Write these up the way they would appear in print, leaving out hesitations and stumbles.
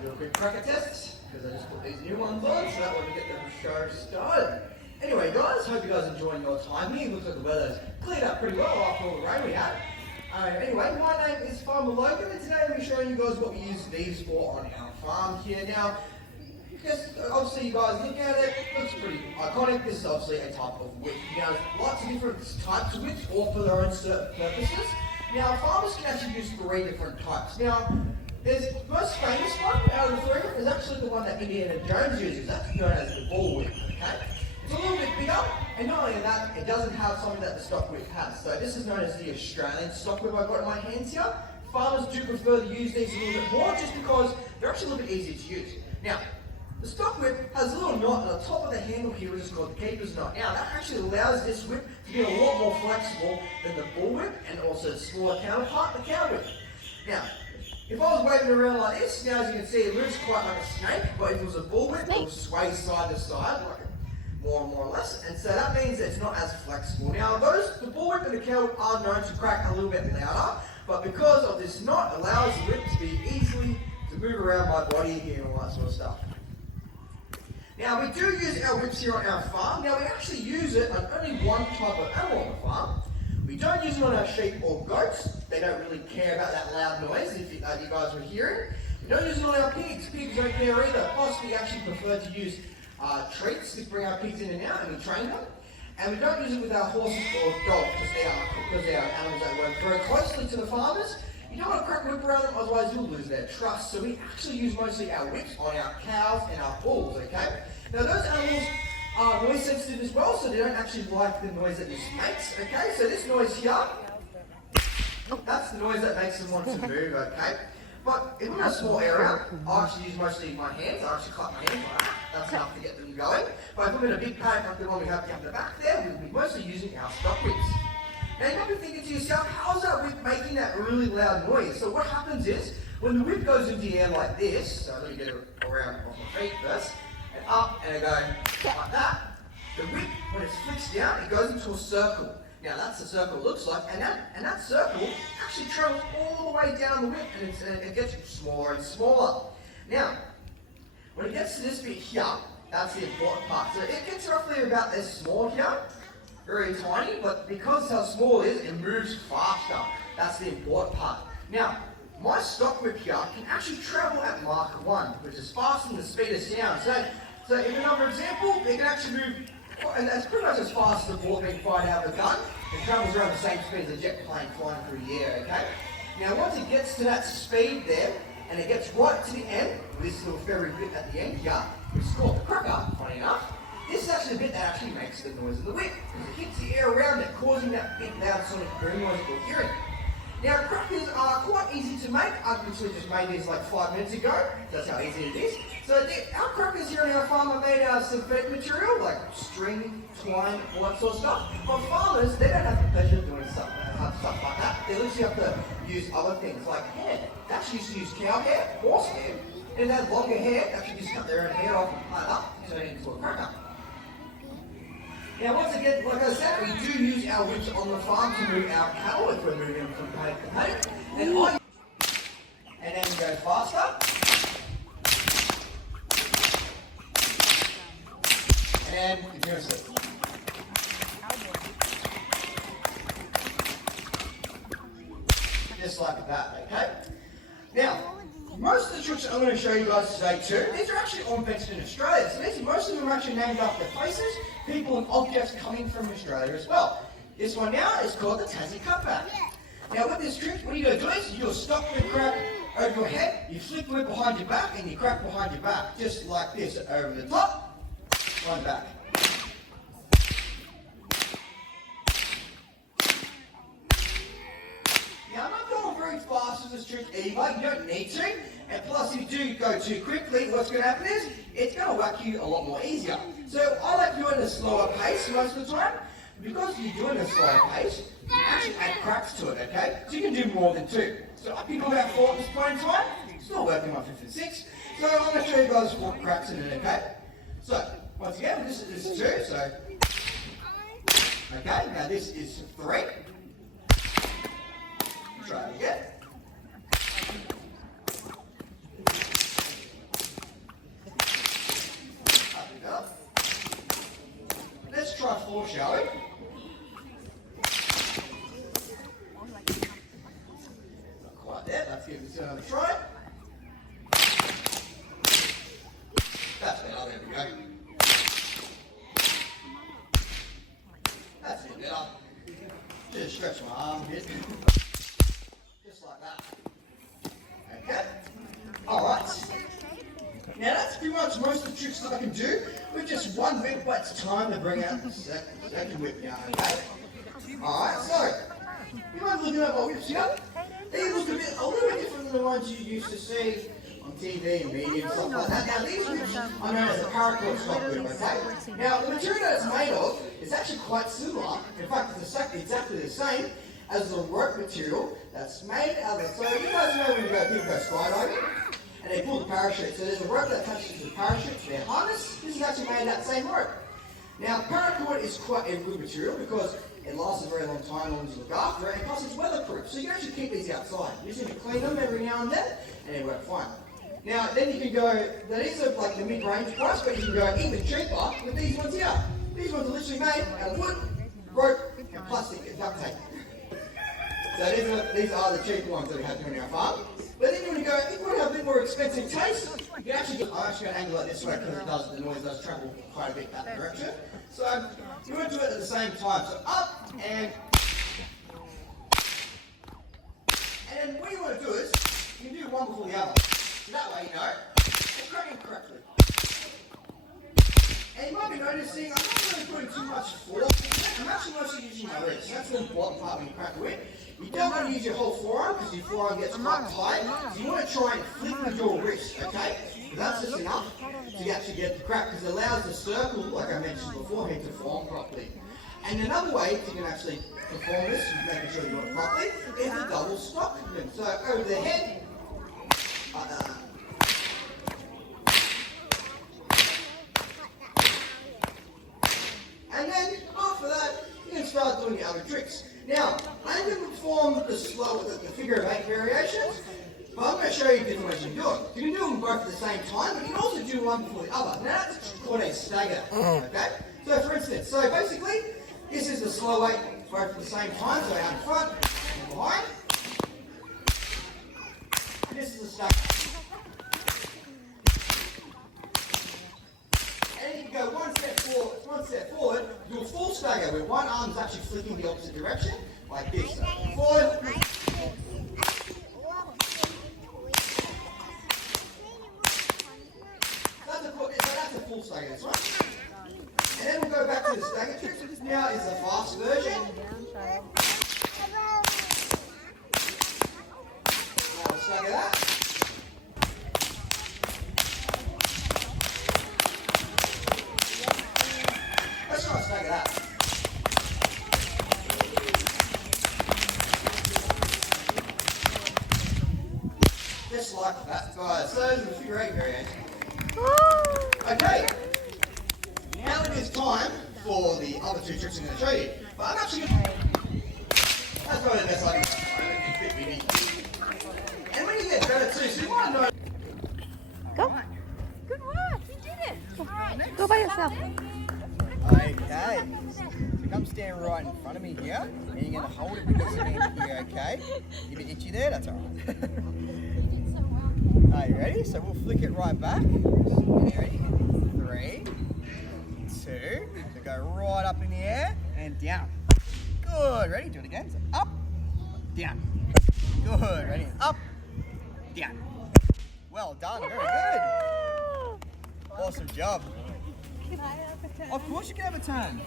do a quick cracker test because I just put these new ones on, so that way we get the show started. Anyway, guys, hope you guys are enjoying your time here. Looks like the weather's cleared up pretty well after all the rain we had. Anyway, my name is Farmer Logan, and today I'll be showing you guys what we use these for on our farm here. Now, because obviously you guys look at it, it looks pretty iconic. This is obviously a type of whip. Now, there's lots of different types of whips, all for their own certain purposes. Now, farmers can actually use 3 different types. Now, there's the most famous one out of the 3 is actually the one that Indiana Jones uses. That's known as the bull whip, okay? It's a little bit bigger, and not only that, it doesn't have something that the stock whip has. So this is known as the Australian stock whip I've got in my hands here. Farmers do prefer to use these a little bit more just because they're actually a little bit easier to use. Now, the stock whip has a little knot at the top of the handle here, which is called the keeper's knot. Now, that actually allows this whip to be a lot more flexible than the bull whip and also the smaller counterpart, the cow whip. Now, if I was waving around like this, now as you can see, it moves quite like a snake, but if it was a bull whip, it will sway side to side, like more and more or less, and so that means that it's not as flexible. Now, the bull whip and the cow whip are known to crack a little bit louder, but because of this knot, it allows the whip to be easily to move around my body here and all that sort of stuff. Now, we do use our whips here on our farm. Now, we actually use it on only one type of animal on the farm. We don't use it on our sheep or goats. They don't really care about that loud noise, if you guys were hearing. We don't use it on our pigs. Pigs don't care either. Plus, we actually prefer to use treats to bring our pigs in and out, and we train them. And we don't use it with our horses or dogs because they are animals that work very closely to the farmers. You don't want to crack a whip around them, otherwise you'll lose their trust. So we actually use mostly our whips on our cows and our bulls, okay? Now those animals are noise sensitive as well, so they don't actually like the noise that this makes, okay? So this noise here, that's the noise that makes them want to move, okay? But if I'm in a small area, I actually use mostly my hands. I actually clap my hands like that. That's enough to get them going. But if I'm in a big paddock like the one we have down the back there, we'll be mostly using our stock whips. Now you might be thinking to yourself, how's that whip making that really loud noise? So what happens is, when the whip goes into the air like this, so let me get it around off my feet first, and up, and I go like that, the whip, when it flicks down, it goes into a circle. Now that's the circle it looks like, and that circle actually travels all the way down the whip, and it gets smaller and smaller. Now, when it gets to this bit here, that's the important part. So it gets roughly about this small here, very tiny, but because how small it is, it moves faster. That's the important part. Now, my stock whip here can actually travel at Mach 1, which is faster than the speed of sound. So in another example, it can actually move, and that's pretty much as fast as the bullet being fired out of the gun. It travels around the same speed as a jet plane flying through the air, okay? Now, once it gets to that speed there, and it gets right to the end, this little fairy bit at the end here, which is called the cracker, funny enough, this is actually the bit that actually makes the noise of the whip, because it hits the air around it, causing that big loud sonic boom noise that you're hearing. Now, crackers are quite easy to make. I've literally just made these like 5 minutes ago. That's how easy it is. So our crackers here on our farm are made out of synthetic material, like string, twine, all that sort of stuff. But farmers, they don't have the pleasure of doing stuff like that. They literally have to use other things, like hair. They actually used to use cow hair, horse hair, and they had longer hair. They actually just cut their own hair off and tie it up, turn it into a cracker. Now, once again, like I said, we do use our whips on the farm to move our cattle if we're moving them from paddock to paddock. And then we go faster. And continuously. Just like that, okay? Now, most of the tricks I'm going to show you guys today too, these are actually invented in Australia. So most of them are actually named after places, people and objects coming from Australia as well. This one now is called the Tassie cutback. Now with this trick, what you're going to do is you do a stock whip crack over your head, you flick the whip behind your back, and you crack behind your back. Just like this, over the top, behind the back. Now I'm not going very fast with this trick either, you don't need to, and plus if you do go too quickly, what's going to happen is, it's going to whack you a lot more easier. So I like doing a slower pace most of the time. Because you're doing a slower pace, you can actually add cracks to it, okay? So you can do more than 2. So I've been doing about 4 at this point in time, still working on 5 and 6. So I'm going to show you guys 4 cracks in it, okay? So, once again, this is 2, so... Okay, now this is 3. Try it again. another try. That's better, there we go. That's it, better. Just stretch my arm a bit. Just like that. Okay. Alright. Now that's pretty much most of the tricks that I can do with just one whip, but it's time to bring out the second whip now, okay? Alright, so, you might be looking at my whips here. These look a little bit different than the ones you used to see on TV and media and stuff like that. Now these whips are known as a paracord stock whip, okay? Now the material that it's made of is actually quite similar. In fact, it's exactly the same as the rope material that's made out of it. So you guys know when people go skydiving and they pull the parachute. So there's a rope that attaches to the parachute to their harness. This is actually made of that same rope. Now paracord is quite a good material because it lasts a very long time, long as you look after it, and plus it's weatherproof. So you can actually keep these outside. You just need to clean them every now and then, and they work fine. Now, then you can go, these are like the mid-range price, but you can go even cheaper with these ones here. These ones are literally made out of wood, rope, and plastic and duct tape. So these are the cheaper ones that we have here on our farm. But then when you go, if you want to have a bit more expensive taste, you can actually I'm actually going to angle it this way because the noise does travel quite a bit that direction. So you want to do it at the same time. So up and then what you want to do is you can do one before the other. So that way you know it's cracking correctly. And you might be noticing I'm not really putting too much force. I'm actually mostly using my wrist. That's the important part when you crack the whip. You don't want to use your whole forearm because your forearm gets quite tight. So you want to try and flick with your wrist, okay? That's just enough to actually get the crack because it allows the circle, like I mentioned beforehand, to form properly. And another way you can actually perform this, making sure you do it properly, is the double stock. So over the head, and then after that, you can start doing the other tricks. Now, I'm going to perform the figure of 8 variations, but I'm going to show you different ways you can do it. You can do them both at the same time, but you can also do one before the other. Now that's called a stagger, okay? So for instance, so basically, this is the slow 8 both at the same time, so out in front and behind. And this is the stagger. And you can go one step forward, do a full stagger where one arm is actually flicking the opposite direction, like this. So forward. That's a full stagger, this one. And then we'll go back to the stagger trick. So this now is the fast version. Now we'll stagger that. Let's try and stagger that. Just like that, guys. So there's the figure 8 variation. Okay, now it is time for the other 2 tricks I'm going to show you. But I'm actually going to... That's probably the best I can do. And when you get better too, so you want to know... Go. Good work, you did it. Alright, go by yourself. Okay, so come stand right in front of me here, and you're going to hold it with your hand here, okay? You a bit itchy there, that's alright. Are you ready? So we'll flick it right back. You ready? 3, 2, so go right up in the air and down. Good, ready? Do it again. So up, down. Good, ready? Up, down. Well done, very good. Awesome job. Can I have a turn? Of course you can have a turn.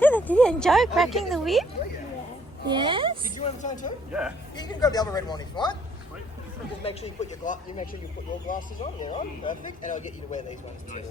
Did you enjoy cracking the whip? Yes? Did you have a turn too? Yeah. You can grab the other red one if you want. Sweet. Just make sure you put your glasses on. They're on. Perfect. And I'll get you to wear these ones too.